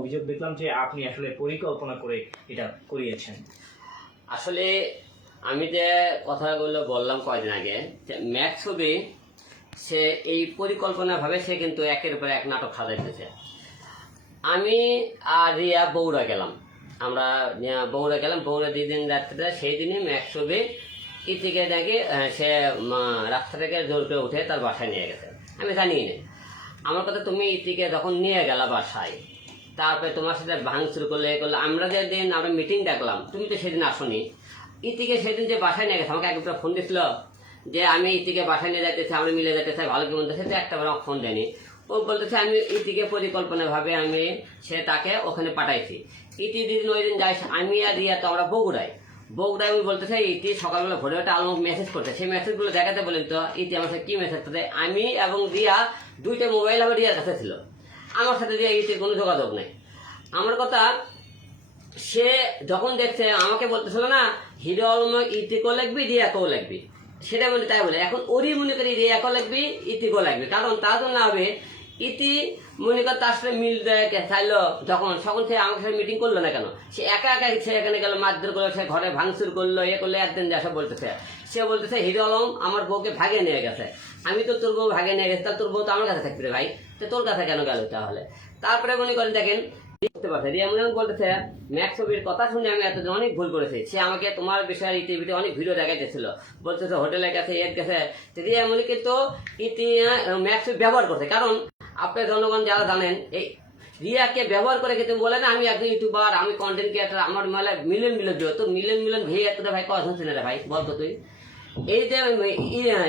অভিযোগ দেখলাম যে আপনি আসলে পরিকল্পনা করে এটা করিয়েছেন। আসলে আমি যে কথাগুলো বললাম কয়দিন আগে, যে ম্যাথ ছবি সে এই পরিকল্পনাভাবে সে কিন্তু একের পর এক নাটক সাজাইতেছে। আমি আর রিয়া বৌড়া গেলাম। আমরা বৌড়া গেলাম বৌড়া যেদিন রাত্রিতে সেই দিনই ম্যাথ ছবি ইতিকে নাকি সে রাস্তা থেকে জোর করে উঠে তার বাসায় নিয়ে গেছে। আমি জানি না। আমার কথা তুমি ইতিকে যখন নিয়ে গেলা বাসায় তারপরে তোমার সাথে ভাঙচুর করলে করলে। আমরা যে দিন আমরা মিটিং ডাকলাম তুমি তো সেদিন আসনি। ইতিকে সেদিন যে বাসায় নিয়ে গেছে, আমাকে একবার ফোন দিছিল যে আমি ইতিকে বাসায় নিয়ে যাইতেছি, আমরা মিলে যাইতে চাই ভালো কি মন্দ, সে একটা বার ফোন দেয়নি। ও বলতেছে, আমি ইতিকে পরিকল্পনা ভাবে আমি সে তাকে ওখানে পাঠাইছি। ইতি দিন ওই দিন যাই আমি আর রিয়া তো আমরা বগুড়াই বগুড়ায় আমি বলতেছে, ইতি সকালবেলা ভোরে ওটা আলম মেসেজ করতে সেই মেসেজগুলো দেখাতে বলেন তো, ইতি আমার কি মেসেজ করতে আমি এবং রিয়া দুইটা মোবাইল আমার রিয়ার কাছে ছিল। আমার সাথে ইতির কোনো যোগাযোগ নেই। আমার কথা, সে যখন দেখছে, আমাকে বলতেছিল না, হিরো আলম ইতিকো লাগবি রিয়াকেও লাগবি? সেটা বলে, তাই বলে। এখন ওরই মনে করি রিয়াকেও লাগবি ইতিকো লাগবে? কারণ তার জন্য হবে, ইতি মনে কর তার সাথে মিল দেয় চাইলো যখন, তখন সে আমার সাথে মিটিং করল না কেন? সে একা একা সে এখানে গেল, মারধর করল, সে ঘরে ভাঙচুর করল, এ করল, একদিন যা সব বলতেছে। সে বলতেছে, হিরো আলম, আমার বউকে ভাগে নিয়ে গেছে। আমি তো তোর বউ ভাগে নিয়ে গেছে তোর বউ তো আমার কাছে থাকবে ভাই। তো তোর কাছে কেন গেল তাহলে? তারপরে মনে করেন দেখেন করতে পারছে রিয়া মনে বলতেছে ম্যাক্স ছবির কথা শুনে আমি এতদিন অনেক ভুল করেছি। সে আমাকে তোমার বিষয়ে এই অনেক ভিডিও দেখাইতেছিল। বলতেছে, হোটেলে গেছে এর গেছে। তো রিয়া মনে কিন্তু ইতি ম্যাক্স ব্যবহার করছে। কারণ আপনার জনগণ যারা জানেন, এই রিয়াকে ব্যবহার করে কিন্তু বলে না, আমি একজন ইউটিউবার, আমি কন্টেন্ট ক্রিয়েটার আমার মেলা মিলিয়ন মিলিয়ন ভিউ তো মিলিয়ন মিলিয়ন ভিউ এতটা ভাই কথা শুনছে না রে ভাই, বলতো তুই। এই যে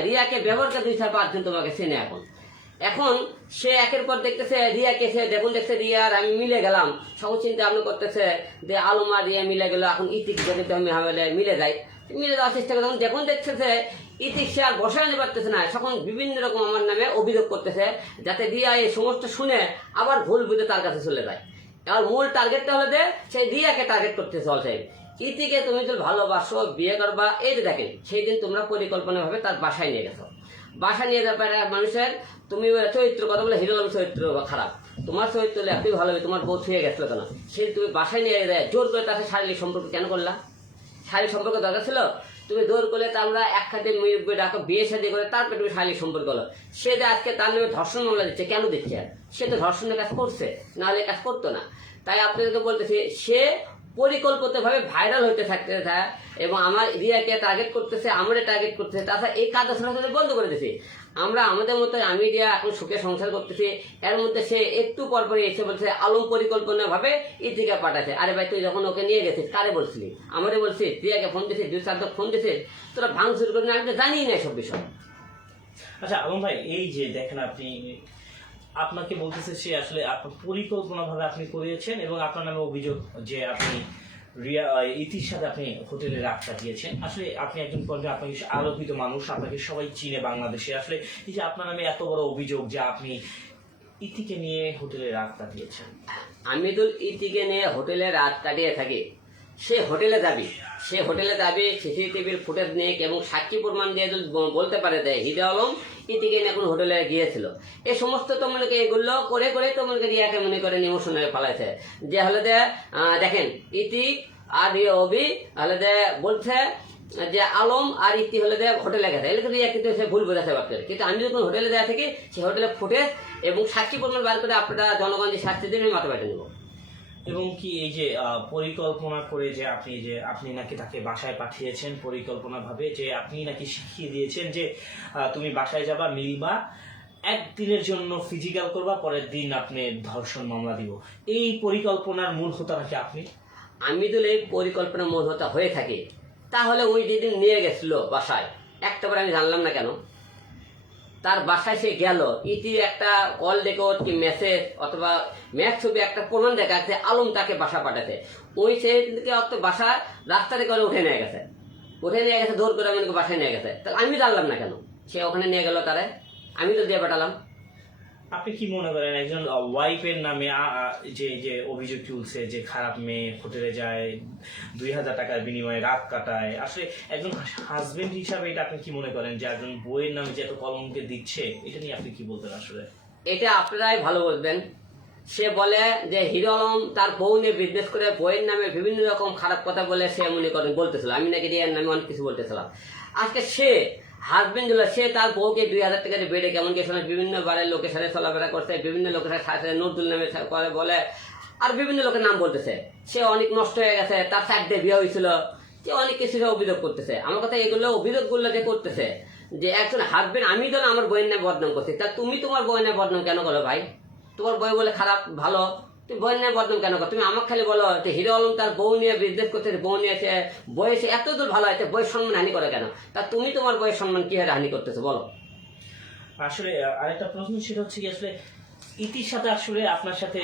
রিয়াকে ব্যবহার করে দুই চার পাঁচজন তোমাকে চেনে এখন। এখন সে একের পর দেখতেছে, রিয়া সে দেখুন দেখছে রিয়া আর আমি মিলে গেলাম। সকল চিন্তা ভাবনা করতেছে যে আলমা রিয়া মিলে গেল, এখন ইতিক যদি আমি হামেলে মিলে যাই। মিলে যাওয়ার চেষ্টা করে। দেখুন দেখতেছে, ইতিক সে আর বসায় নিতে পারতেছে না। তখন বিভিন্ন রকম আমার নামে অভিযোগ করতেছে, যাতে রিয়া এই সমস্ত শুনে আবার ভুল বুঝে তার কাছে চলে যায়। আর মূল টার্গেটটা হলো যে সেই রিয়াকে টার্গেট করতে চল সাহেব। ইতিকে তুমি যদি ভালোবাসো, বিয়ে করবা, এই যে দেখেন, সেই দিন তোমরা পরিকল্পনা ভাবে তার বাসায় নিয়ে গেছো। বাসা নিয়ে যাবে মানুষের তুমি চরিত্র কথা বলে হিরো চরিত্র খারাপ। তোমার চরিত্র এতই ভালো হবে, তোমার বউ ছুঁয়ে গেছিল কেন? সেই তুমি বাসায় নিয়ে দেয় জোর করে তাকে শারীরিক সম্পর্ক কেন করলা? শারীরিক সম্পর্ক দরকার ছিল? তুমি জোর করলে তা আমরা এক খাতে ডাকো, বিয়ে শাদী করে তারপরে তুমি শারীরিক সম্পর্ক হলো। সে যে আজকে তার নামে ধর্ষণ মামলা দিচ্ছে, কেন দিচ্ছে? সে তো ধর্ষণের কাজ করছে, নাহলে কাজ করতো না। তাই আপনাদেরকে বলতেছি, সে পরিকল্পিতভাবে ভাইরাল হতে থাকতে থাকে এবং আমার রিয়াকে টার্গেট করতেছে, আমরা টার্গেট করতেছে। তাছাড়া এই কাজ আসলে বন্ধ করে দিয়েছি আমরা আমাদের মতো আমি রিয়া এখন সুখে সংসার করতেছি, এর মধ্যে সে একটু পর পরে এসে বলছে, আলম পরিকল্পনা ভাবে ইতিকা পাঠাচ্ছে আরে ভাই, তুই যখন ওকে নিয়ে গেছিস, কারে বলছিলি? আমারে বলছিস রিয়াকে ফোন দিছিস দুই চার ফোন দিছিস তোরা ভাঙচুর করে না, আমি জানি না সব বিষয়। আচ্ছা আলম ভাই, এই যে দেখেন আপনি, আপনাকে বলতেছে সে আসলে আপনার পরিকল্পনা ভাবে আপনি করিয়েছেন এবং আপনার নামে অভিযোগ যে আপনি রিয়া ইতির সাথে আপনি হোটেলে রাত কাটিয়েছেন। আসলে আপনি একজন পর্যায়ে আপনাকে আলোকিত মানুষ, আপনাকে সবাই চিনে বাংলাদেশে। আসলে এই যে আপনার নামে এত বড় অভিযোগ যে আপনি ইতিকে নিয়ে হোটেলে রাত কাটিয়েছেন। তো ইতিকে নিয়ে হোটেলে রাত কাটিয়ে থাকি। সে হোটেলে যাবি। সে হোটেলে যাবি, সিসিটিভির ফুটেজ নিয়ে এবং সাক্ষী প্রমাণ দিয়ে যদি বলতে পারে যে হিদে আলম ইতিকে এখন হোটেলে গিয়েছিল। এ সমস্ত তো এগুলো করে করে তো রিয়াকে মনে করে ইমোশনে ফেলাইছে যে হলে যে দেখেন, ইতি আর অবি হলে যে বলছে যে আলম আর ইতি হলে যে হোটেলে গেছে। এলে রিয়া কিন্তু সে ভুল বোঝাতে পারছে কিন্তু আমি যখন হোটেলে দেওয়া থাকি, সে হোটেলে ফুটেজ এবং সাক্ষী প্রমাণ বার করে আপনারা জনগণ যে শাস্তি দেবেন মাথা বেটে নেব। এবং কি এই যে পরিকল্পনা করে যে আপনি যে, আপনি নাকি তাকে বাসায় পাঠিয়েছেন পরিকল্পনা ভাবে যে আপনি নাকি শিখিয়ে দিয়েছেন যে তুমি বাসায় যাবা, মিলবা, একদিনের জন্য ফিজিক্যাল করবা, পরের দিন আপনি ধর্ষণ মামলা দিব। এই পরিকল্পনার মূল হোতা নাকি আপনি? আমি যদি এই পরিকল্পনার মূল হতে হয়ে থাকে, তাহলে ওই যেদিন নিয়ে গেছিল বাসায়, একটাবার আমি জানলাম না কেন? তার বাসায় সে গেল। ইতি একটা কল রেকর্ড কি মেসেজ অথবা ম্যাচ ছবি একটা প্রমাণ দেখা দেখাচ্ছে, আলম তাকে বাসা পাঠাতে। ওই সে দিকে অত বাসা রাস্তা থেকে ওরে উঠে নিয়ে গেছে। উঠে নিয়ে গেছে, দৌড় করে আমাকে বাসায় নিয়ে গেছে। তাহলে আমি জানলাম না কেন? সে ওখানে নিয়ে গেল তারে। আমি তো দিয়ে পাঠালাম। আপনি কি মনে করেন, একজন ওয়াইফের নামে যে যে অভিযোগ তুলছে যে খারাপ মেয়ে হোটেলে যায়, দুই হাজার টাকার বিনিময়ে রাত কাটায়, আসলে একজন হাজবেন্ড হিসাবে এটা আপনি কি মনে করেন যে একজন বইয়ের নামে যে এত কলমকে দিচ্ছে, এটা নিয়ে আপনি কি বলতেন আসলে? এটা আপনারাই ভালো বলবেন। সে বলে যে হিরো আলম তার বউ নিয়ে বিজনেস করে বইয়ের নামে বিভিন্ন রকম খারাপ কথা বলে সে মনে করেন বলতেছিল। আমি নাকি রিয়ার নামে অনেক কিছু বলতেছিলাম। আজকে সে হাজবেন্ড হলো সে তার বউকে দুই হাজার টাকা দিয়ে বেড়ে কেমন গেছিল বিভিন্ন বারের লোকের সাথে চলাফেরা করছে, বিভিন্ন লোকের সাথে সাথে নজরুল নামে করে বলে, আর বিভিন্ন লোকের নাম বলতেছে। সে অনেক নষ্ট হয়ে গেছে, তার চারটে বিয়ে হয়েছিল। সে অনেক কিছু অভিযোগ করতেছে। আমার কথা এগুলো অভিযোগগুলো যে করতেছে, যে একজন হাজবেন্ড আমি তো আমার বইয়ের নামে বদনাম করছি, তা তুমি তোমার বইয়ের নামে বদনাম কেন করো ভাই? তোমার বই বলে খারাপ, ভালো তুমি বইয়ের নামে বদনাম কেন তুমি আমাকে খালি বলো যে হিরো আলম তার বউ নিয়ে বিজনেস করতেছে বউ নিয়ে সে বয়সে এত দূর ভালো আছে বইয়ের সম্মান হানি করে কেন? তা তুমি তোমার বইয়ের সম্মান কি হারে হানি করতেছো বলো। আসলে আরেকটা প্রশ্ন সেটা হচ্ছে কি আসলে ইতির সাথে আসলে আপনার সাথে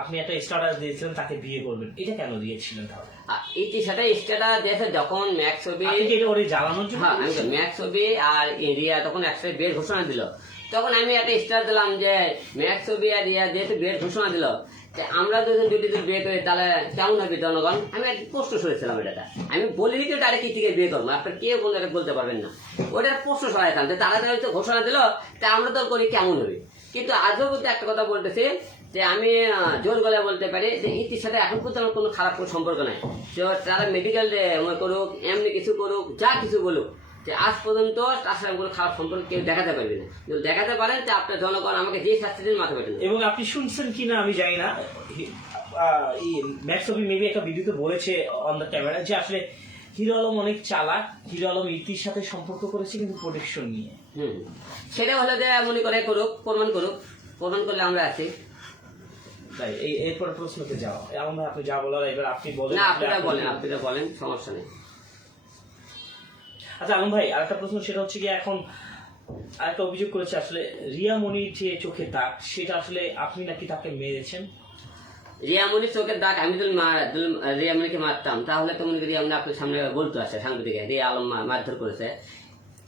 আপনি একটা স্টার্টাস দিয়েছিলেন তাকে বিয়ে করবেন। এটা কেন দিয়েছিলেন তাহলে? আর ইতির সাথে স্টেটাস দিয়েছে যখন ম্যাক্স ছবি ওরে জ্বালানোর জন্য হ্যাঁ আমি? ম্যাক্স ছবি আর রিয়া তখন একসাথে বিয়ের ঘোষণা দিল। তখন আমি একটা স্টার দিলাম যে ম্যাক্স ছবি আর রিয়া যেহেতু বিয়ের ঘোষণা দিল আমরা যদি যদি বিয়ে করি, তাহলে কেমন হবে জনগণ? আমি একটা প্রশ্ন শুনেছিলাম এটা আমি বলি যে কি থেকে বিয়ে করব, আপনার কোনো এটা বলতে পারবেন না। ওটার প্রশ্ন সরাইতাম যে তারা তারা তো ঘোষণা দিল, তা আমরা তো করি, কেমন হবে? কিন্তু আজও বলতে একটা কথা বলতেছি, যে আমি জোর গলায় বলতে পারি যে ইতির সাথে এখন পর্যন্ত কোনো খারাপ কোনো সম্পর্ক নাই। তো তারা মেডিকেল করুক, এমনি কিছু করুক, যা কিছু বলুক যে আজ পর্যন্ত সাথে কোনো খারাপ সম্পর্ক কেউ দেখাতে পারবে না। যদি দেখাতে পারেন যে আপনার জনগণ আমাকে যে শাস্তি দিন মাথা পেটেন এবং আপনি শুনছেন কিনা আমি জানি না। ম্যাক্স অফি মেবি একটা ভিডিওতে বলেছে অন দ্য ক্যামেরা যে আসলে হিরো আলম অনেক চালাক হিরো আলম ইতির সাথে সম্পর্ক করেছে কিন্তু প্রোটেকশন নিয়ে। হুম। সেটা হলো যে মনে করে করুক প্রমাণ করুক প্রমাণ করলে আমরা আছি। তাই এই এরপরে প্রশ্নতে যাও এমন আপনি যা বলার এবার আপনি বলেন না আপনারা আপনি- বলেন আপনারা বলেন সমস্যা নেই। আচ্ছা আলম ভাই আরেকটা প্রশ্ন সেটা হচ্ছে কি এখন আরেকটা অভিযোগ করেছে আসলে রিয়া মনির যে চোখে দাগ সেটা আসলে আপনি নাকি তাকে মেরেছেন? রিয়ামণির চোখের দাগ আমি যদি রিয়ামণিকে মারতাম। তাহলে তো মনে করি রিয়ামণি আপনার সামনে বলতো আসে সাংবাদিকে রিয়া আলম মারধর করেছে।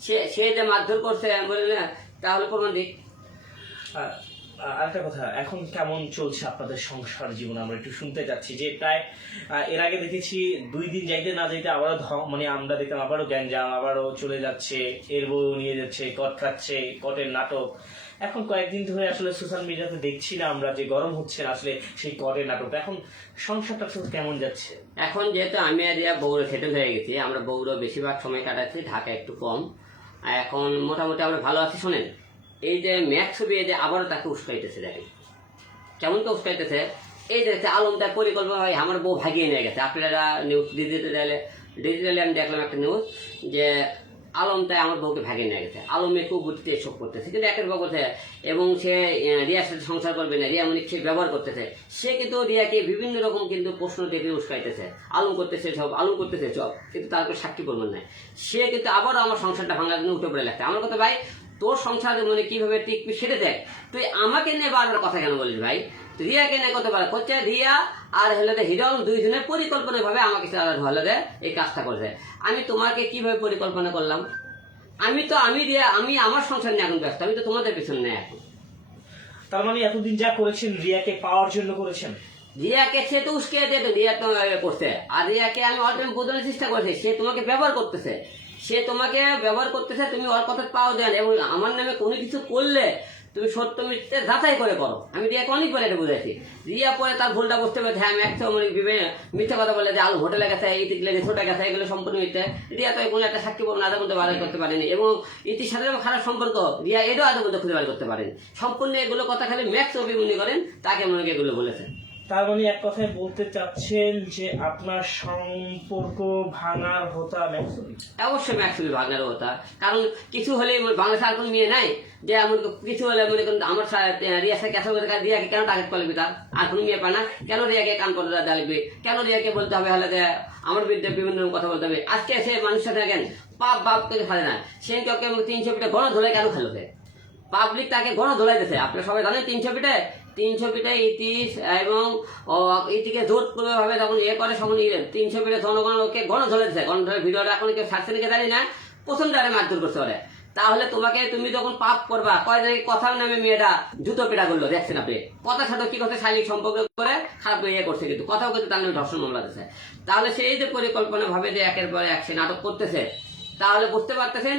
সে সে যে মারধর করছে আমি বলি না তাহলে প্রমাণ দিক আর আরেকটা কথা, এখন কেমন চলছে আপনাদের সংসার জীবন? আমরা একটু শুনতে যাচ্ছি যে প্রায় এর আগে দেখেছি দুই দিন যাইতে না যাইতে আবারও মানে আমরা দেখলাম আবারও গ্যাঞ্জাম, আবারও চলে যাচ্ছে, এর বউ নিয়ে যাচ্ছে, কট খাচ্ছে, কটের নাটক। এখন কয়েকদিন ধরে আসলে সোশ্যাল মিডিয়াতে দেখছি না আমরা যে গরম হচ্ছে আসলে সেই কটের নাটকটা। এখন সংসারটা আসলে কেমন যাচ্ছে? এখন যেহেতু আমি আর রিয়া বৌড়ো সেটেল হয়ে গেছি, আমরা বৌড়ো বেশিরভাগ সময় কাটাচ্ছি, ঢাকা একটু কম। এখন মোটামুটি আমরা ভালো আছি, শোনেন? এই যে ম্যাক ছবি, এই যে আবারও তাকে উস্কাইতেছে, দেখেন। কেমন তো উস্কাইতেছে? এই দেখছে আলম তার পরিকল্পনা হয় আমার বউ ভাগিয়ে নিয়ে গেছে। আপনারা নিউজ ডিজিটালে ডিজিটালে আমি দেখলাম একটা নিউজ যে আলম তাই আমার বউকে ভাগিয়ে নিয়ে গেছে। আলমে খুব বুঝতে এসব করতেছে। কিন্তু একের পর করছে এবং সে রিয়ার সাথে সংসার করবে না। রিয়া মানে সে ব্যবহার করতেছে। সে কিন্তু রিয়াকে বিভিন্ন রকম কিন্তু প্রশ্ন দেখে উস্কাইতেছে। আলম করতেছে সব, আলম করতেছে সব। কিন্তু তার সাক্ষী প্রমাণ নাই। সে কিন্তু আবারও আমার সংসারটা ভাঙার জন্য উঠে পড়ে লাগছে। আমার কথা ভাই তোর সংসার মানে কীভাবে টিকবি সেটা দেখ। তুই আমাকে নিয়ে বারবার কথা কেন বলিস ভাই? রিয়াকে নিয়ে কত বার হচ্ছে রিয়া আর হলে হিরো দুইজনের পরিকল্পনা ভাবে আমাকে হলে এই কাজটা করেছে। আমি তোমাকে কীভাবে পরিকল্পনা করলাম? আমি তো আমি রিয়া আমি আমার সংসার নিয়ে এখন ব্যস্ত আমি তো তোমাদের পেছনে নেই এখন। তার মানে এতদিন যা করেছেন রিয়াকে পাওয়ার জন্য করেছেন? রিয়াকে সে তো উস্কে দিয়ে তো রিয়া তো করছে। আর রিয়াকে আমি অল্প বোঝানোর চেষ্টা করছি সে তোমাকে ব্যবহার করতেছে। সে তোমাকে ব্যবহার করতেছে, তুমি ওর কথা পাও দেন, এবং আমার নামে কোনো কিছু করলে তুমি সত্য মিথ্যে যাচাই করে করো। আমি রিয়াকে পরে এটা বুঝাইছি। রিয়া পরে তার ভুলটা বুঝতে পেরেছে হ্যাঁ আমি একটা মানে মিথ্যা কথা বলে যে, আলু হোটেলে গেছে, এই দিক লেগে ছোটে গেছে, এগুলো সম্পূর্ণ মিথ্যে। রিয়া তো কোনো একটা সাক্ষী পাবো আধা করতে বাড়াই করতে পারেনি, এবং ইতির সাথে খারাপ সম্পর্ক, রিয়া এটাও আধা করতে খুঁজে বার করতে পারেনি। সম্পূর্ণ এগুলো কথা খালি ম্যাক্স অভিমনি করেন, তাকে মনে এগুলো বলেছে। তার মানে এক কথায় বলতে চাচ্ছেন যে আপনার সম্পর্ক ভাঙার হতা ম্যাক্সিমি অবশ্যই ম্যাক্সিমি ভাগনার কথা কারণ কিছু হলে বাংলাদেশে আর কোনো মেয়ে নাই, যে এমন কিছু হলে মনে করেন আমার সাথে রিয়া সাথে ক্যাসা করে রিয়াকে কেন টার্গেট করবি তার আর কোনো মেয়ে পায় না। কেন রিয়াকে কান করে ডালবি কেন রিয়াকে বলতে হবে হলে আমার বিরুদ্ধে বিভিন্ন রকম কথা বলতে হবে? আজকে সে মানুষের দেখেন পাপ বাপ থেকে ফেলে না। সে ওকে তিনশো পিঠে গণ ধরে কেন খেলো পাবলিক তাকে গণ ধরাইতেছে। আপনারা সবাই জানেন তিনশো পিঠে তিনশো পিঠে ইতিশ এবং ইতিকে জোর ভাবে যখন ইয়ে করে তখন তিনশো পিঠে জনগণ ওকে গণ ধরেছে। গণ ধরে ভিডিওটা এখন কেউ ছাড়ছে নাকি জানি না প্রথম দ্বারে মারধর করছে ওরে। তাহলে তোমাকে তুমি যখন পাপ করবা, কয় জায়গায় কথার নামে মেয়েটা জুতো পেটা করল, দেখছেন আপনি? কথার সাথে কি করছে? শারীরিক সম্পর্ক করে খারাপ ইয়ে করছে কিন্তু, কথাও কিন্তু তার নামে ধর্ষণ মামলা দিচ্ছে তাহলে সেই যে পরিকল্পনা ভাবে যে একের পর এক সে নাটক করতেছে, তাহলে বুঝতে পারতেছেন,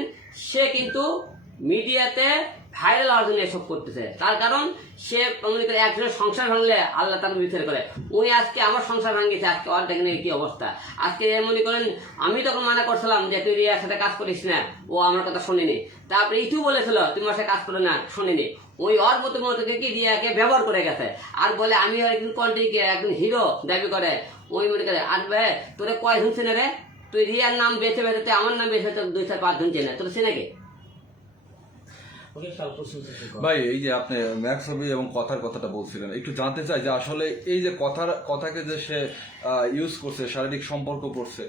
সে কিন্তু মিডিয়াতে ভাইরাল হওয়ার জন্য এসব করতেছে। তার কারণ, সে মনে করে একজনের সংসার ভাঙলে আল্লাহ তার বিচার করে। উনি আজকে আমার সংসার ভাঙিয়েছে, আজকে ওর দেখেন কি অবস্থা। আজকে মনে করেন, আমি তখন মানা করছিলাম যে, তুই রিয়ার সাথে কাজ করিস না। ও আমার কথা শোনেনি। তারপরে ইটু বলেছিল, তুমি ওর সাথে কাজ করো না। শোনেনি। ওই ওর মতো মতো কি রিয়াকে ব্যবহার করে গেছে। আর বলে, আমি আর একদিন কন্ট্রিকে একদিন হিরো দাবি করে। ওই মনে করে, আর বে, তোরে জন চেনে রে? তুই রিয়ার নাম বেছে বেছে আমার নাম বেছে দুই চার পাঁচ জন চেনে। তোর চেনে কে ওকে কাল প্রশ্ন থেকে কর। ভাই এই যে আপনি ম্যাক্স এবং কথার কথাটা বলছিলেন একটু জানতে চাই যে আসলে এই যে কথার কথাকে যে সে ইউজ করছে শারীরিক সম্পর্ক করছে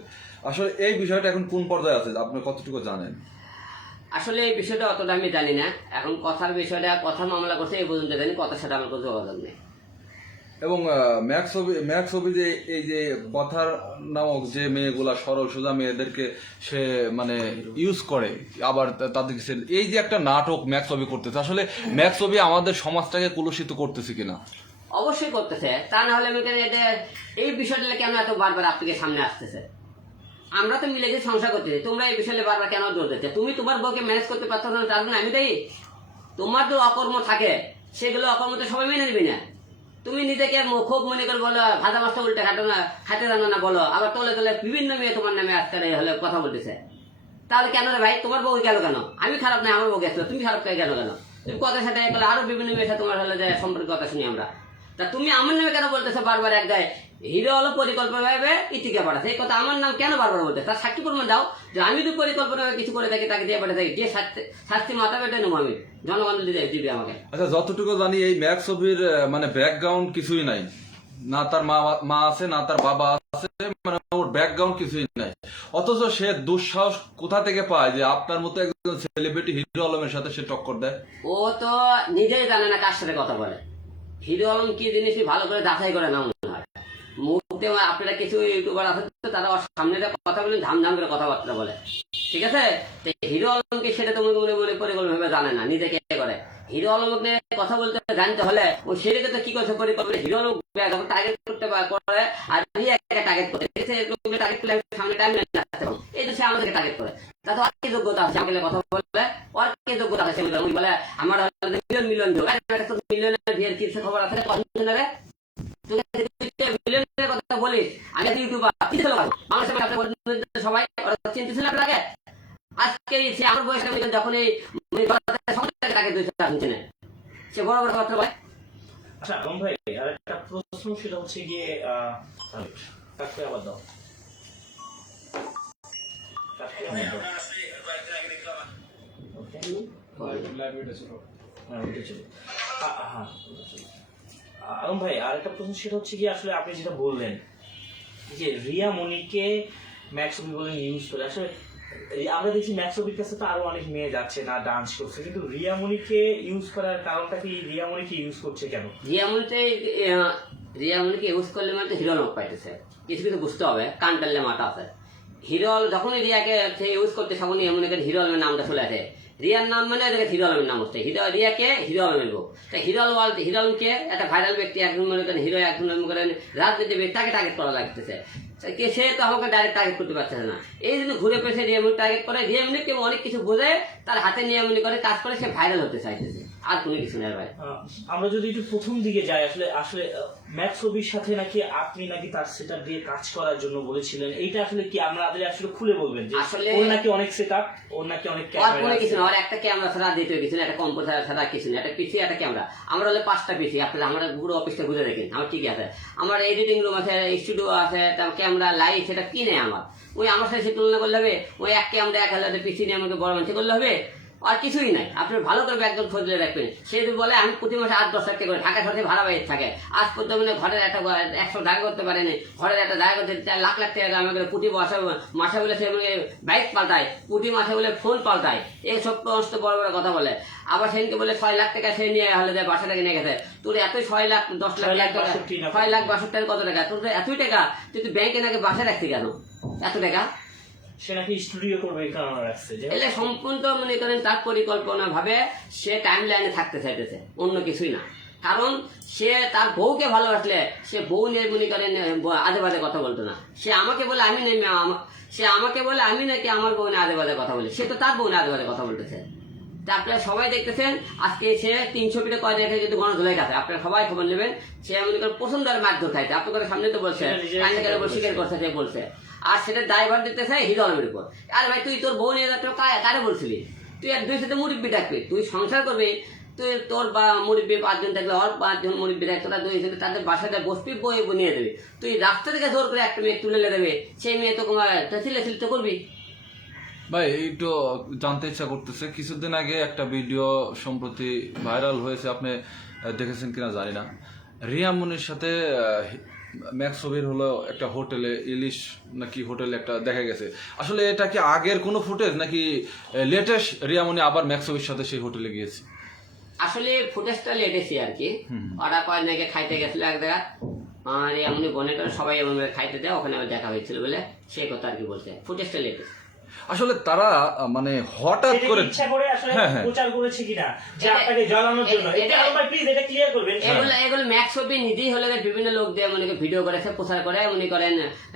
আসলে এই বিষয়টা এখন কোন পর্যায়ে আছে? আপনি কতটুকু জানেন? আসলে এই বিষয়টা অতটা আমি জানি না। এখন কথার বিষয়টা কথা মামলা করছে এই পর্যন্ত জানি কথার সাথে আমার কোনো যোগাযোগ নেই। এবং ম্যাক্স ছবি ম্যাক্স ছবি যে এই যে কথার নামক যে মেয়েগুলা, সরল সোজা মেয়েদেরকে সে মানে ইউজ করে, আবার তাদেরকে সে- এই যে একটা নাটক ম্যাক্স ছবি করতেছে, আসলে ম্যাক্স ছবি আমাদের সমাজটাকে কলুষিত করতেছে কিনা? অবশ্যই করতেছে। তা না হলে এটা, এই বিষয়টা কেন এত বারবার আপনাকে সামনে আসতেছে? আমরা তো মিলে গিয়ে সংসার করতেছি তোমরা এই বিষয়ে বারবার কেন জোর দিচ্ছে? তুমি তোমার বউকে ম্যানেজ করতে পারছ না, তার জন্য আমি তাই তোমার যে অকর্ম থাকে, সেগুলো অকর্ম তো সবাই মেনে নিবি না। তুমি নিজেকে খুব মনে করে বলো ভাজা মাছটা উল্টে খাটো না খাতে জানো না বলো। আবার তলে তলে বিভিন্ন মেয়ে তোমার নামে আজকাল হলে কথা বলতেছে। তাহলে কেন রে ভাই? তোমার বউ গেল কেন? আমি খারাপ নাই আমার বউ গেছিল, তুমি খারাপ কে গেল কেন? তুমি কথা সাথে আরও বিভিন্ন মেয়ে তোমার হলে যে সম্পর্কে কথা শুনি আমরা। তা তুমি আমার নামে কেন বলতেছো বারবার এক গায়ে? হিরো হলো পরিকল্পনা ভাবে ইতিকে পাঠাচ্ছে এই কথা আমার নাম কেন বারবার বলতে? তার সাক্ষী প্রমাণ দাও যে আমি তো পরিকল্পনা কিছু করে থাকি তাকে দিয়ে পাঠাতে থাকি। যে শাস্তি মাথা পেটে নেব আমি। জনগণ দিবে দিবে আমাকে। আচ্ছা যতটুকু জানি এই ম্যাক্স ছবির মানে ব্যাকগ্রাউন্ড কিছুই নাই। না তার মা মা আছে না তার বাবা আছে মানে ওর ব্যাকগ্রাউন্ড কিছুই নাই। অথচ সে দুঃসাহস কোথা থেকে পায় যে আপনার মতো একজন সেলিব্রিটি হিরো আলমের সাথে সে টক্কর দেয়? ও তো নিজেই জানে না কার সাথে কথা বলে। হিরো আলম কি জিনিস ভালো করে যাচাই করে না মনে হয়। মুখে আপনারা কিছু ইউটিউবার আছে তো তারা সামনে কথা বলে ঝামঝাম করে কথাবার্তা বলে। ঠিক আছে? হিরো আলমকে সেটা তো মনে মনে পরিকল্পনা ভাবে জানে না নিজেকে করে। হিরো আলমকে কথা বলতে জানতে হলে ও সেটাকে তো কি করছে পরিকল্পনা হিরো আলম টার্গেট করতে করে আর রিয়াকে টার্গেট করে টার্গেট করলে আমি সামনে টাইম এই তো সে আমাদেরকে টার্গেট করে। তাতে আর কি যোগ্যতা আছে? আমাকে কথা বলবে। আর কি যোগ্যতা আছে? বলে বলে, আমার মিলিয়ন মিলিয়ন ভিউ মিলিয়নের ভিউর কি খবর আছে তুই মিলিয়নের কথা আমি ইউটিউবার সবাই আজকে সে আমার বয়সে যখন এই তাকে দুই চার দিন চিনে। সে বড় বড় কথা বলে আচ্ছা আলম ভাই আর একটা প্রশ্ন সেটা হচ্ছে গিয়ে আহ, আবার দাও কাটতে আবার হ্যাঁ, ওইটা ছিল। আ- হ্যাঁ, ওইটা ছিল। আ- আলম ভাই আর একটা প্রশ্ন, সেটা হচ্ছে কি, আসলে আপনি যেটা বললেন, যে রিয়া মনিকে ম্যাক্সবি বলে ইউজ করে, আসলে আমরা দেখছি ম্যাক্সবির কাছে তো আরও অনেক মেয়ে যাচ্ছে না ডান্স করছে, কিন্তু রিয়া মনিকে ইউজ করার কারণটা কি, রিয়া মনিকে ইউজ করছে কেন? রিয়া মনিতে রিয়া রিয়ামনকে ইউজ করলে মানে তো হিরো লোক পাইতেছে। কিছু কিছু বুঝতে হবে, কান টানলে মাথা আছে। হিরো আলম- যখনই রিয়াকে ইউজ করতে তখনই এমন করে হিরো নামটা চলে আসে। রিয়ার নাম মানে এটাকে হিরো আলমের নাম হচ্ছে। হিরো রিয়াকে হিরো আলমের বউ তা হিরো আলম হিরো আলমকে একটা ভাইরাল ব্যক্তি একজন মনে করেন হিরো একজন মনে করেন, রাজনীতিবিদ, তাকে টার্গেট করা লাগতেছে। কে? সে তো আমাকে ডাইরেক্ট টার্গেট করতে পারছে না। এই জন্য ঘুরে পেছে রিয়ামনি টার্গেট করে রিয়ামনি কেউ অনেক কিছু বোঝে, তার হাতে নিয়ে মনে করে কাজ করে, সে ভাইরাল হতে চাইতেছে। আর কোনো কিছু ভাই। আমরা যদি একটু প্রথম দিকে যাই আসলে আসলে ম্যাক্স ছবির সাথে নাকি আপনি নাকি তার দিয়ে কাজ করার জন্য বলেছিলেন। এইটা আসলে কি আমাদের আসলে খুলে বলবেন যে আসলে- ওর নাকি অনেক সেটআপ ওর নাকি অনেক আর ক্যামেরা কোনো কিছু না আর একটা ক্যামেরা ছাড়া দ্বিতীয় কিছু না একটা কম্পিউটার ছাড়া কিছু না একটা পিসি একটা ক্যামেরা আমরা হলে পাঁচটা পিসি আপনারা আমরা পুরো অফিসটা ঘুরে দেখি আমার ঠিক আছে। আমার এডিটিং রুম আছে স্টুডিও আছে ক্যামেরা লাইট সেটা কিনে আমার? ওই আমার সাথে সে তুলনা করলে হবে ওই এক ক্যামেরা এক হাজার পিসি নিয়ে আমাকে বড় মানুষ করলে হবে? আর কিছুই নাই। আপনি ভালো করে একদম খোঁজ নিয়ে রাখবেন সে যদি বলে আমি প্রতি মাসে আট দশ লাখ টাকা করে ঢাকা সাথে ভাড়া বাইরে থাকে। আজ পর্যন্ত ঘরের একটা একশো টাকা করতে পারেনি। ঘরের একটা জায়গা করতে চার লাখ লাখ টাকা আমাকে প্রতি মাসে মাসে বলে সে বাইক পাল্টায় প্রতি মাসে বলে ফোন পাল্টায়। এই সব সমস্ত বড় বড় কথা বলে। আবার সেদিনকে বলে ছয় লাখ টাকা সে নিয়ে হলে যায় বাসা থেকে নিয়ে গেছে। তোর এতই ছয় লাখ দশ লাখ টাকা ছয় লাখ বাষট্টি কত টাকা? তোর তো এতই টাকা তুই তুই ব্যাংকে নাকি বাসায় রাখছি কেন? এত টাকা? সে নাকি স্টুডিও করবে এই কারণে রাখছে যে সম্পূর্ণ মনে করেন তার পরিকল্পনা ভাবে সে টাইম লাইনে থাকতে চাইতেছে অন্য কিছুই না। কারণ সে তার বউকে ভালোবাসলে সে বউ নিয়ে মনে করেন আজে বাজে কথা বলতো না। সে আমাকে বলে আমি নেই সে আমাকে বলে আমি নাকি আমার বউ নিয়ে আজে বাজে কথা বলি। সে তো তার বউ নিয়ে আজে বাজে কথা বলতেছে। তা আপনারা সবাই দেখতেছেন আজকে সে তিনশো ফিটে কয় জায়গায় কিন্তু গণধোলাই কাছে আপনারা সবাই খবর নেবেন সে মনে করেন দ্বারা মারধর খাইতে আপনাদের সামনে তো বলছে স্বীকার করছে সে বলছে। আর সেটা ড্রাইভার দিতেছে হিরো আলমের উপর। আরে ভাই, তুই তোর বউ নিয়ে যাচ্ছ, কারে? বলছিলি? তুই এক দুই সাথে মুরব্বী ডাকবি। তুই সংসার করবি, তুই তোর বা মুরব্বী পাঁচজন থাকলে ওর পাঁচজন মুরব্বী তার দুই সাথে তাদের বাসাতে বসবি বই নিয়ে দেবে। তুই রাস্তা থেকে জোর করে একটা মেয়ে তুলে দেবে সেই মেয়ে তো ছিলে ছিল তো করবি। ভাই, একটু জানতে ইচ্ছা করতেছে, কিছুদিন আগে একটা ভিডিও সম্প্রতি ভাইরাল হয়েছে, আপনি দেখেছেন কিনা জানি না। রিয়া মুনির সাথে ম্যাক্স ছবির হলো একটা হোটেলে ইলিশ নাকি হোটেলে একটা দেখা গেছে। আসলে এটা কি আগের কোনো ফুটেজ নাকি লেটেস্ট? রিয়ামনি আবার ম্যাক্সোভির সাথে সেই হোটেলে গিয়েছে। আসলে ফুটেজটা লেটেছি আর কি ওরা কয় নাকি খাইতে গেছিল এক জায়গা। আর এমনি বনে সবাই এমন খাইতে দেয় ওখানে দেখা হয়েছিল বলে সে কথা আর কি বলছে। ফুটেজটা লেটেস্ট। আসলে তারা মানে হঠাৎ করে ইচ্ছা করে আসলে হ্যাঁ, হ্যাঁ। প্রচার করেছে কিনা যে আপনাকে জ্বালানোর জন্য। এটা- আমার প্লিজ এটা ক্লিয়ার করবেন। এগুলো এগুলো ম্যাক্স হবে নিজেই হলে বিভিন্ন লোক দিয়ে মনে ভিডিও করেছে প্রচার করে মনে করেন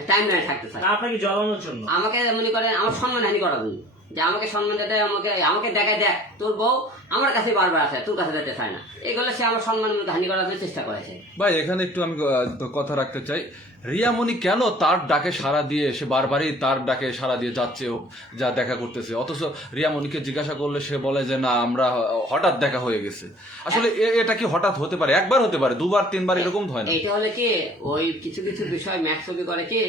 টাইম নাই থাকতে স্যার আপনাকে জ্বালানোর জন্য। আমাকে মনে করেন আমার সম্মান হানি করা বলি যে আমাকে সম্মান দিতে আমাকে আমাকে দেখায় দেখ তোর বউ আমার কাছে বারবার আছে তোর কাছে যেতে চায় না। এগুলো সে আমার সম্মান হানি করার জন্য চেষ্টা করেছে। ভাই এখানে একটু আমি কথা রাখতে চাই। রিয়ামণি কেন তার ডাকে সাড়া দিয়ে সে বারবারই তার ডাকে সাড়া দিয়ে যাচ্ছে যা দেখা করতেছে? অথচ রিয়ামণিকে জিজ্ঞাসা করলে সে বলে যে না আমরা হঠাৎ দেখা হয়ে গেছে। আসলে এটা কি হঠাৎ হতে পারে? একবার হতে পারে দুবার তিনবার এরকম হয় না? এইটা হলে কি ওই কিছু কিছু বিষয় ম্যাক্স করে কি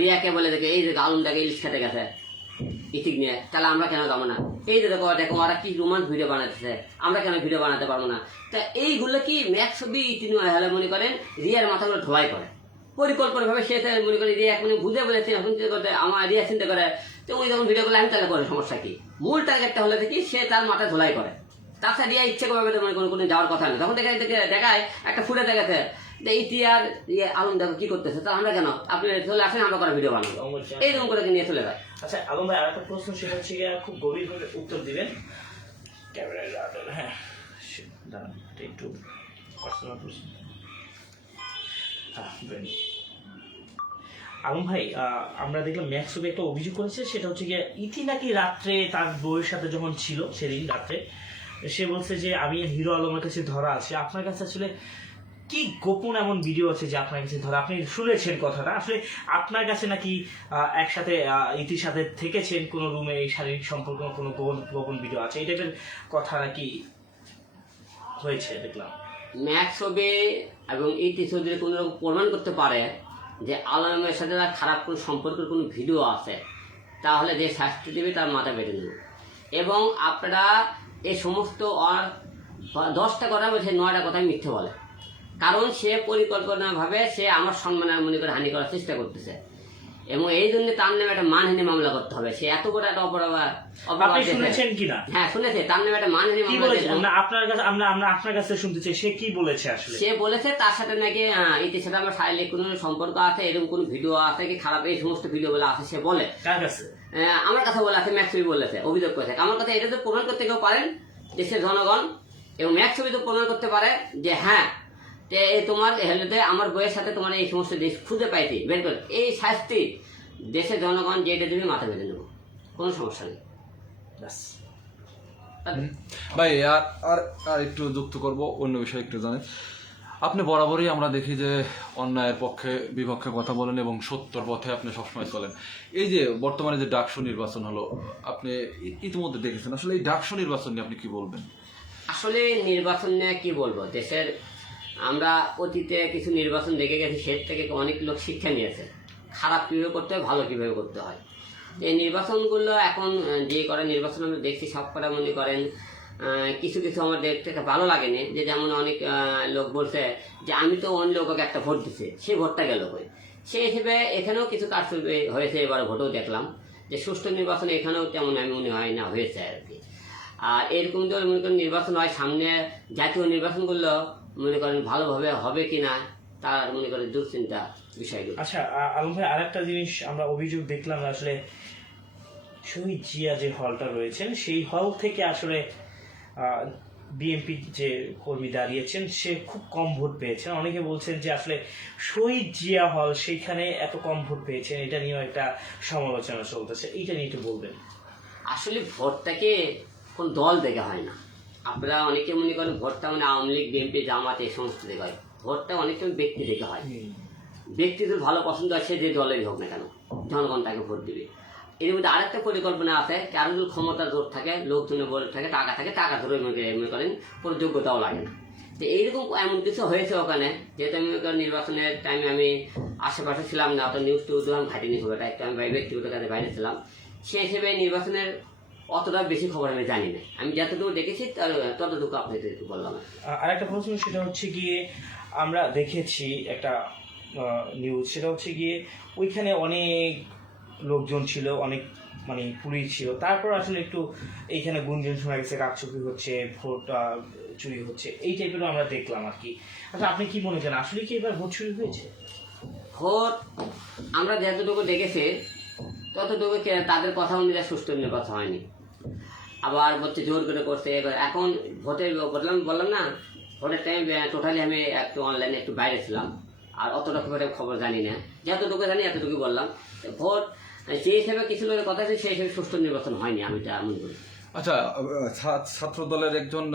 রিয়াকে বলে দেখে এই যে আলম দেখে ইলিশ খেতে গেছে। ইতিক নিয়ে তাহলে আমরা কেন যাব না? এই যে দেখো দেখো, ওরা কি রোমান্স ভিডিও বানাতেছে। আমরা কেন ভিডিও বানাতে পারব না? তা এইগুলো কি ম্যাক্স ছবি তিনি হলে মনে করেন, রিয়ার মাথাগুলো ধোলাই করে? পরিকল্পনা ভাবে সে মনে করে রিয়া মানে বুঝে বলে চিন্তা চিন্তা করতে আমার রিয়া চিন্তা করে, তো ওই যখন ভিডিও করলে আমি তাহলে করে সমস্যা কি? মূল টার্গেটটা হলে দেখি, সে তার মাথা ধোলাই করে। তাছাড়া রিয়া ইচ্ছে করবে মনে কোনো কোনো যাওয়ার কথা নেই তখন দেখে- দেখায়, একটা ফুটে দেখাতে। যে ইতিহার ইয়ে আলম দেখো কি করতেছে তা আমরা কেন? আপনি চলে আসেন আমরা করে ভিডিও বানাবো। এইরকম করে নিয়ে চলে যায়। আচ্ছা আলম ভাই আরেকটা প্রশ্ন সেটা হচ্ছে গিয়ে খুব গভীর করে উত্তর দিবেন। ক্যামেরায় হ্যাঁ দাঁড়ান একটু পার্সোনাল প্রশ্ন। হ্যাঁ। আলম ভাই আমরা দেখলাম ম্যাক্স ছবি একটা অভিযোগ করেছে সেটা হচ্ছে গিয়ে ইতি নাকি রাত্রে তার বউয়ের সাথে যখন ছিল সেদিন রাত্রে সে বলছে যে আমি হিরো আলমের কাছে ধরা আছে। আপনার কাছে আসলে কি গোপন এমন ভিডিও আছে যে আপনার কাছে ধরা? আপনি শুনেছেন কথাটা। আসলে আপনার কাছে নাকি একসাথে ইতির সাথে থেকেছেন কোন রুমে এই শারীরিক সম্পর্ক কোনো গোপন গোপন ভিডিও আছে? এই টাইপের কথা নাকি হয়েছে দেখলাম। ম্যাক্স ছবি এবং ইতি ছবি কোনো রকম প্রমাণ করতে পারে যে আলমের সাথে তার খারাপ কোনো সম্পর্কের কোনো ভিডিও আছে। তাহলে যে শাস্তি দেবে তার মাথা বেঁধে নেবে। এবং আপনারা এই সমস্ত আর দশটা কথা বলছে নয়টা কথাই মিথ্যে বলে। কারণ সে পরিকল্পনাভাবে সে আমার সম্মান মনে করে হানি করার চেষ্টা করতেছে। এবং এই জন্য তার নামে একটা মানহানি মামলা করতে হবে। সে এত বড় একটা অপরাধ অপরাধ আপনি শুনেছেন কিনা? হ্যাঁ শুনেছে। তার নামে একটা মানহানি মামলা আপনার কাছে আমরা আমরা আপনার কাছে শুনতে চাই। সে কি বলেছে আসলে? সে বলেছে তার সাথে নাকি ইতির সাথে আমার শারীরিক কোনো সম্পর্ক আছে এরকম কোনো ভিডিও আছে কি খারাপ? এই সমস্ত ভিডিও বলে আছে সে বলে। কার কাছে? আহ, আমার কথা বলে আছে ম্যাক্সবি বলেছে অভিযোগ করেছে। আমার কথা এটা তো প্রমাণ করতে কেউ পারেন দেশের জনগণ। এবং ম্যাক্সবি তো প্রমাণ করতে পারে যে হ্যাঁ তোমার হেলতে আমার বইয়ের সাথে তোমার এই সমস্ত দেশ খুঁজে পাইছি বের করে। এই শাস্তি দেশের জনগণ যেটা দেবে মাথা বেঁধে নেব। কোনো সমস্যা নেই। ব্যাস। ভাই আর আর আর একটু যুক্ত করব অন্য বিষয়ে একটু জানেন আপনি বরাবরই আমরা দেখি যে অন্যায়ের পক্ষে বিপক্ষে কথা বলেন এবং সত্যর পথে আপনি সবসময় চলেন। এই যে বর্তমানে যে ডাকসু নির্বাচন হলো আপনি ইতিমধ্যে দেখেছেন। আসলে এই ডাকসু নির্বাচন নিয়ে আপনি কি বলবেন? আসলে নির্বাচন নিয়ে কি বলব? দেশের আমরা অতীতে কিছু নির্বাচন দেখে গেছি সে থেকে অনেক লোক শিক্ষা নিয়েছে। খারাপ কীভাবে করতে হয়, ভালো কীভাবে করতে হয়। এই নির্বাচনগুলো এখন যে করে নির্বাচন আমরা দেখছি, সব করা মনে করেন কিছু কিছু আমার দেখতে ভালো লাগেনি। যে যেমন অনেক লোক বলছে যে, আমি তো অন্য লোককে একটা ভোট দিছি, সে ভোটটা গেল কই? সেই হিসেবে এখানেও কিছু কারচুপি হয়েছে, এবার ভোটও দেখলাম। যে সুষ্ঠু নির্বাচন এখানেও তেমন আমি মনে হয় না হয়েছে আর কি। আর এরকম যদি মনে করেন নির্বাচন হয়, সামনে জাতীয় নির্বাচনগুলো মনে করেন ভালোভাবে হবে কি না তার মনে করেন দুশ্চিন্তা বিষয়গুলো আচ্ছা আলম ভাই আরেকটা জিনিস আমরা অভিযোগ দেখলাম আসলে শহীদ জিয়া যে হলটা রয়েছেন সেই হল থেকে আসলে বিএনপি যে কর্মী দাঁড়িয়েছেন সে খুব কম ভোট পেয়েছেন। অনেকে বলছেন যে আসলে শহীদ জিয়া হল সেইখানে এত কম ভোট পেয়েছেন এটা নিয়েও একটা সমালোচনা চলতেছে। এইটা নিয়ে একটু বলবেন। আসলে ভোটটাকে কোন দল থেকে হয় না। আপনারা অনেকে মনে করেন ভোটটা মানে আওয়ামী লীগ বিএনপি জামাত এই সমস্ত থেকে হয়। ভোটটা অনেক সময় ব্যক্তি থেকে হয়। ব্যক্তিদের ভালো পছন্দ আছে যে দলেরই হোক না কেন জনগণ তাকে ভোট দিবে। এর মধ্যে আরেকটা পরিকল্পনা আছে কারও যদি ক্ষমতা জোর থাকে লোকজনের বলে থাকে টাকা থাকে টাকা ধরে মনে করেন কোনো যোগ্যতাও লাগে না। তো এইরকম এমন কিছু হয়েছে ওখানে যেহেতু আমি নির্বাচনের টাইমে আমি আশেপাশে ছিলাম না অত নিউজ টিউজ আমি ঘাটিনি খুব একটা আমি ব্যক্তিগত কাজে বাইরে ছিলাম। সেই হিসেবে নির্বাচনের অতটা বেশি খবর আমি জানি না। আমি যতটুকু দেখেছি ততটুকু আপনাদের একটু বললাম। আর একটা প্রশ্ন সেটা হচ্ছে গিয়ে আমরা দেখেছি একটা নিউজ সেটা হচ্ছে গিয়ে ওইখানে অনেক লোকজন ছিল অনেক মানে পুলিশ ছিল। তারপর আসলে একটু এইখানে গুঞ্জন শোনা গেছে কাকচুপি হচ্ছে ভোট চুরি হচ্ছে এই টাইপেরও আমরা দেখলাম আর কি। আচ্ছা আপনি কি মনে করেন আসলে কি এবার ভোট চুরি হয়েছে? ভোট আমরা যতটুকু দেখেছি ততটুকু তাদের কথা অনুযায়ী সুষ্ঠু নির্বাচন হয়নি। আবার বলছে জোর করে করছে। এবার এখন ভোটের বললাম বললাম না ভোটের টাইম টোটালি আমি একটু অনলাইনে একটু বাইরে ছিলাম। আর অতটা খবর খবর জানি না। যতটুকু জানি এতটুকু বললাম। ভোট যে হিসেবে কিছু লোকের কথা আছে সেই হিসেবে সুষ্ঠু নির্বাচন হয়নি আমি তা মনে করি। আচ্ছা ছাত্র দলের একজন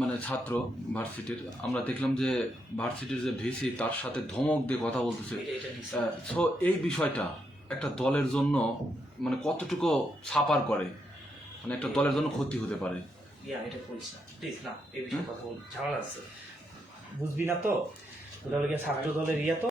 মানে ছাত্র ভার্সিটির আমরা দেখলাম যে ভার্সিটির যে ভিসি তার সাথে ধমক দিয়ে কথা বলতেছে। এটা সো এই বিষয়টা একটা দলের জন্য মানে কতটুকু ছাপার করে? মানে একটা দলের জন্য ক্ষতি হতে পারে। ইয়া এটা করিস না প্লিজ না এই বিষয়ে কথা বল ঝামেলা আছে। বুঝবি না তো? ওটা হলো গিয়ে ছাত্র দলের ইয়া তো।